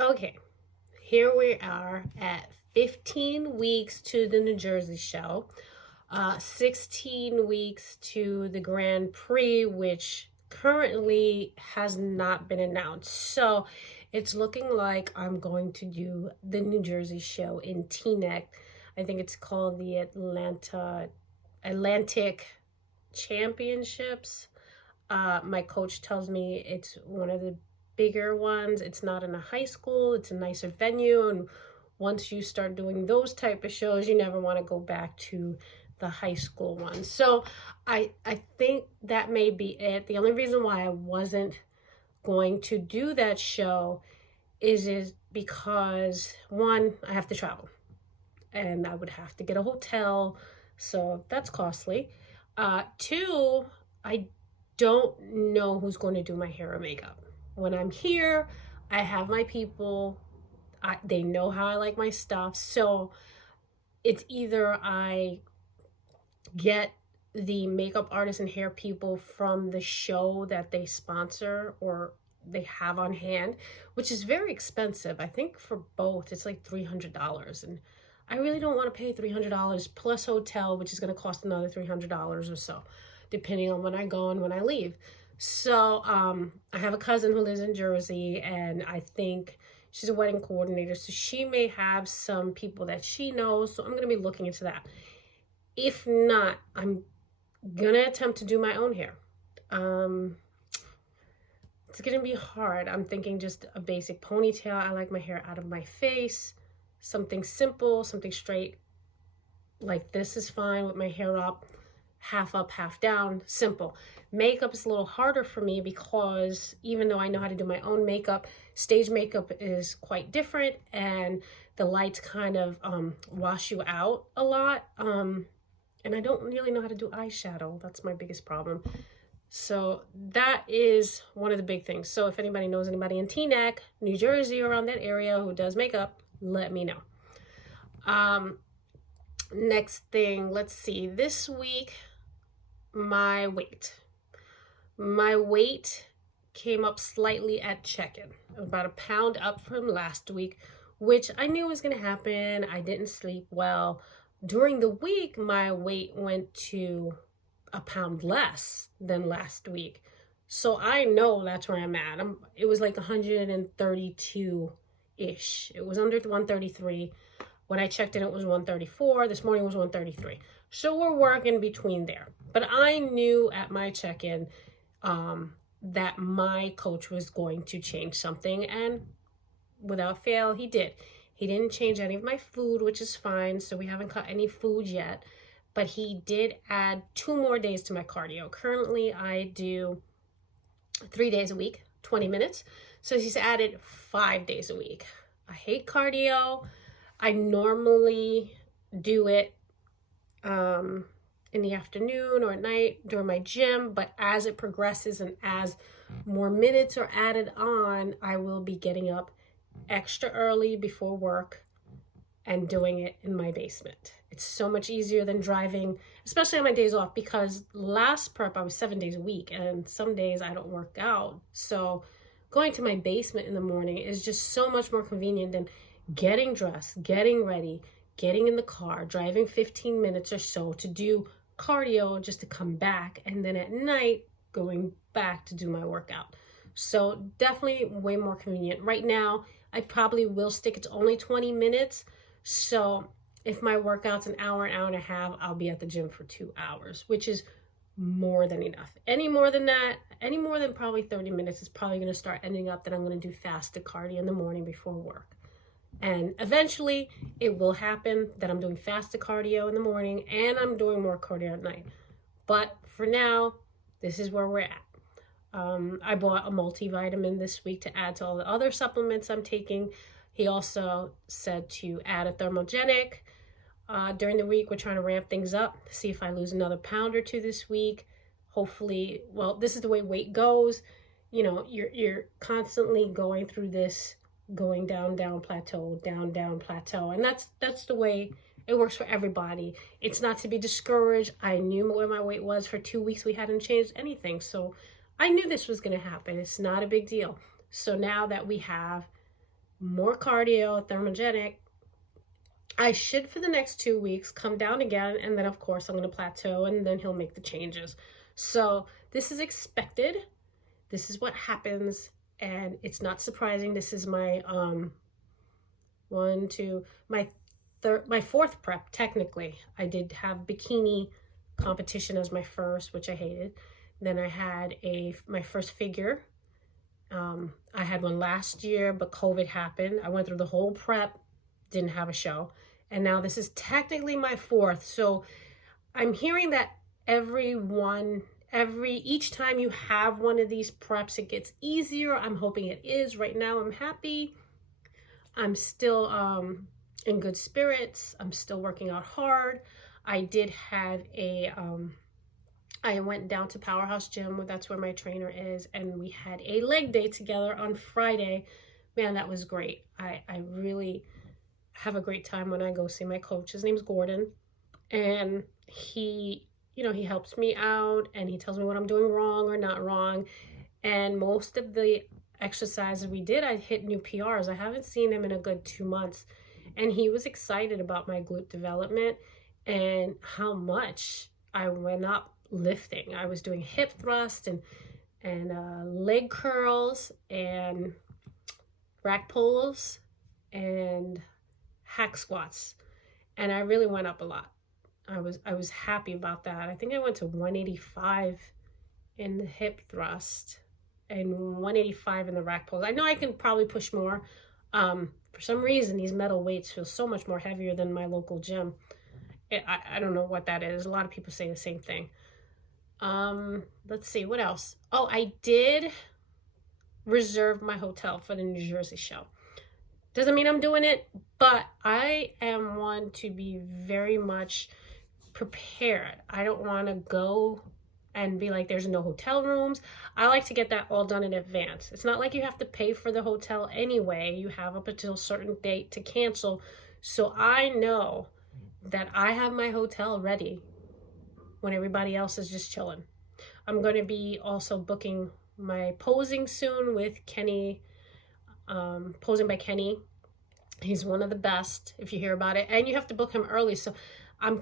Okay, here we are at 15 weeks to the New Jersey show, 16 weeks to the Grand Prix, which currently has not been announced. So it's looking like I'm going to do the New Jersey show in Teaneck. I think it's called the Atlantic Championships. My coach tells me it's one of the bigger ones. It's not in a high school, it's a nicer venue. And once you start doing those type of shows, you never want to go back to the high school ones. So I think that may be it. The only reason why I wasn't going to do that show is because one, I have to travel and I would have to get a hotel, so that's costly. Two, I don't know who's going to do my hair or makeup. When I'm here, I have my people. They know how I like my stuff. So it's either I get the makeup artists and hair people from the show that they sponsor or they have on hand, which is very expensive. I think for both, it's like $300. And I really don't want to pay $300 plus hotel, which is going to cost another $300 or so, depending on when I go and when I leave. So I have a cousin who lives in Jersey, and I think she's a wedding coordinator. So she may have some people that she knows. So I'm going to be looking into that. If not, I'm going to attempt to do my own hair. It's going to be hard. I'm thinking just a basic ponytail. I like my hair out of my face. Something simple, something straight. Like this is fine with my hair up, half down, simple. Makeup is a little harder for me because even though I know how to do my own makeup, stage makeup is quite different and the lights kind of wash you out a lot. And I don't really know how to do eyeshadow. That's my biggest problem. So that is one of the big things. So if anybody knows anybody in Teaneck, New Jersey, around that area who does makeup, let me know. Next thing, let's see. This week, my weight. My weight came up slightly at check-in, about a pound up from last week, which I knew was going to happen. I didn't sleep well. During the week, my weight went to a pound less than last week. So I know that's where I'm at. It was like 132-ish. It was under 133. When I checked in, it was 134. This morning was 133. So we're working between there. But I knew at my check-in that my coach was going to change something. And without fail, he did. He didn't change any of my food, which is fine. So we haven't cut any food yet. But he did add 2 more days to my cardio. Currently, I do 3 days a week, 20 minutes. So he's added 5 days a week. I hate cardio. I normally do it in the afternoon or at night during my gym, but as it progresses and as more minutes are added on, I will be getting up extra early before work and doing it in my basement. It's so much easier than driving, especially on my days off, because last prep I was 7 days a week and some days I don't work out. So going to my basement in the morning is just so much more convenient than getting dressed, getting ready, getting in the car, driving 15 minutes or so to do cardio just to come back, and then at night going back to do my workout. So definitely way more convenient. Right now, I probably will stick it to only 20 minutes. So if my workout's an hour and a half, I'll be at the gym for 2 hours, which is more than enough. Any more than that, any more than probably 30 minutes is probably going to start ending up that I'm going to do fasted cardio in the morning before work. And eventually it will happen that I'm doing fasted cardio in the morning and I'm doing more cardio at night. But for now, this is where we're at. I bought a multivitamin this week to add to all the other supplements I'm taking. He also said to add a thermogenic. During the week, we're trying to ramp things up, see if I lose another pound or 2 this week. Hopefully, well, this is the way weight goes. You know, you're constantly going through this, going down, plateau, down, plateau. And that's the way it works for everybody. It's not to be discouraged. I knew where my weight was for 2 weeks. We hadn't changed anything. So I knew this was going to happen. It's not a big deal. So now that we have more cardio, thermogenic. I should, for the next 2 weeks, come down again, and then of course I'm going to plateau, and then he'll make the changes. So this is expected. This is what happens, and it's not surprising. This is my my fourth prep. Technically, I did have bikini competition as my first, which I hated. Then I had my first figure. I had one last year, but COVID happened. I went through the whole prep, didn't have a show. And now this is technically my fourth. So I'm hearing that each time you have one of these preps, it gets easier. I'm hoping it is. Right now, I'm happy. I'm still in good spirits. I'm still working out hard. I did have I went down to Powerhouse Gym, that's where my trainer is, and we had a leg day together on Friday. Man, that was great. I really have a great time when I go see my coach. His name's Gordon, and he helps me out, and he tells me what I'm doing wrong or not wrong. And most of the exercises we did, I hit new PRs. I haven't seen him in a good 2 months, and he was excited about my glute development and how much I went up lifting. I was doing hip thrust and leg curls and rack pulls and hack squats, and I really went up a lot. I was happy about that. I think I went to 185 in the hip thrust and 185 in the rack pulls. I know I can probably push more. For some reason, these metal weights feel so much more heavier than my local gym. I don't know what that is. A lot of people say the same thing. Let's see, what else? Oh, I did reserve my hotel for the New Jersey show. Doesn't mean I'm doing it, but I am one to be very much prepared. I don't want to go and be like, there's no hotel rooms. I like to get that all done in advance. It's not like you have to pay for the hotel anyway. You have up until a certain date to cancel. So I know that I have my hotel ready when everybody else is just chilling. I'm going to be also booking my posing soon with Kenny, Posing by Kenny. He's one of the best, if you hear about it, and you have to book him early. So I'm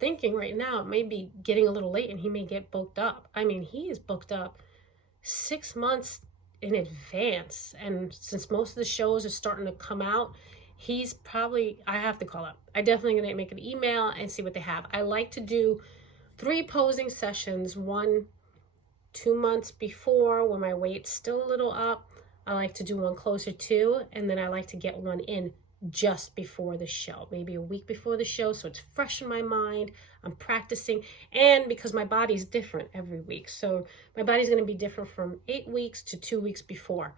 thinking right now it may be getting a little late, and he may get booked up. I mean, he is booked up 6 months in advance, and since most of the shows are starting to come out, he's probably, I have to call up. I definitely gonna make an email and see what they have. I like to do 3 posing sessions, 1 2 months before when my weight's still a little up. I like to do one closer to, and then I like to get one in just before the show, maybe a week before the show, so it's fresh in my mind. I'm practicing, and because my body's different every week, so my body's going to be different from 8 weeks to 2 weeks before,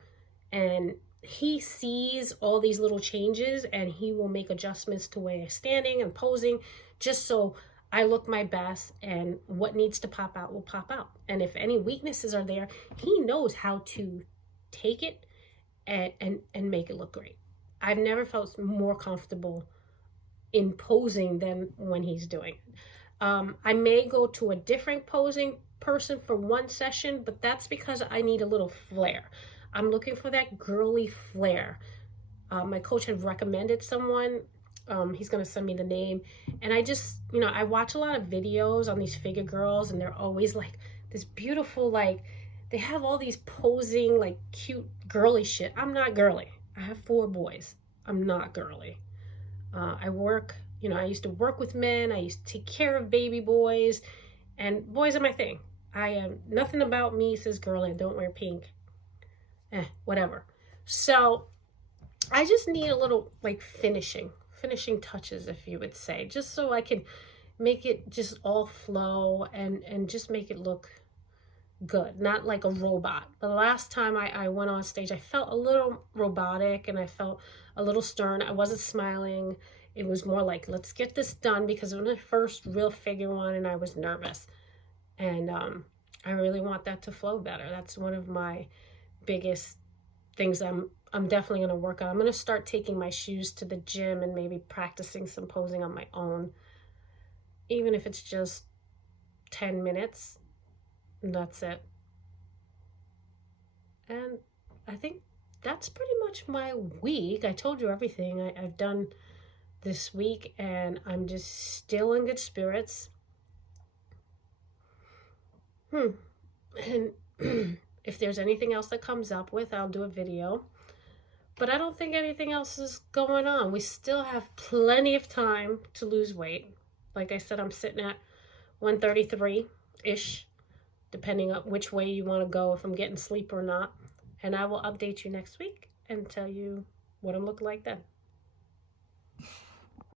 and he sees all these little changes, and he will make adjustments to where I'm standing and posing, just so I look my best, and what needs to pop out will pop out. And if any weaknesses are there, he knows how to take it and make it look great. I've never felt more comfortable in posing than when he's doing it. I may go to a different posing person for one session, but that's because I need a little flair. I'm looking for that girly flair. My coach had recommended someone. He's going to send me the name. And I just, I watch a lot of videos on these figure girls, and they're always like this beautiful, like, they have all these posing, like, cute, girly shit. I'm not girly. I have 4 boys. I'm not girly. I work, I used to work with men. I used to take care of baby boys. And boys are my thing. I am, nothing about me says girly. I don't wear pink. Whatever. So I just need a little, like, finishing touches, if you would say. Just so I can make it just all flow and just make it look good, not like a robot. The last time I went on stage, I felt a little robotic, and I felt a little stern. I wasn't smiling. It was more like, let's get this done, because it was my first real figure one, and I was nervous. And I really want that to flow better. That's one of my biggest things I'm definitely going to work on. I'm going to start taking my shoes to the gym and maybe practicing some posing on my own, even if it's just 10 minutes. That's it. And I think that's pretty much my week. I told you everything I've done this week, and I'm just still in good spirits. And if there's anything else that comes up with, I'll do a video. But I don't think anything else is going on. We still have plenty of time to lose weight. Like I said, I'm sitting at 133-ish, depending on which way you want to go, if I'm getting sleep or not. And I will update you next week and tell you what I'm looking like then.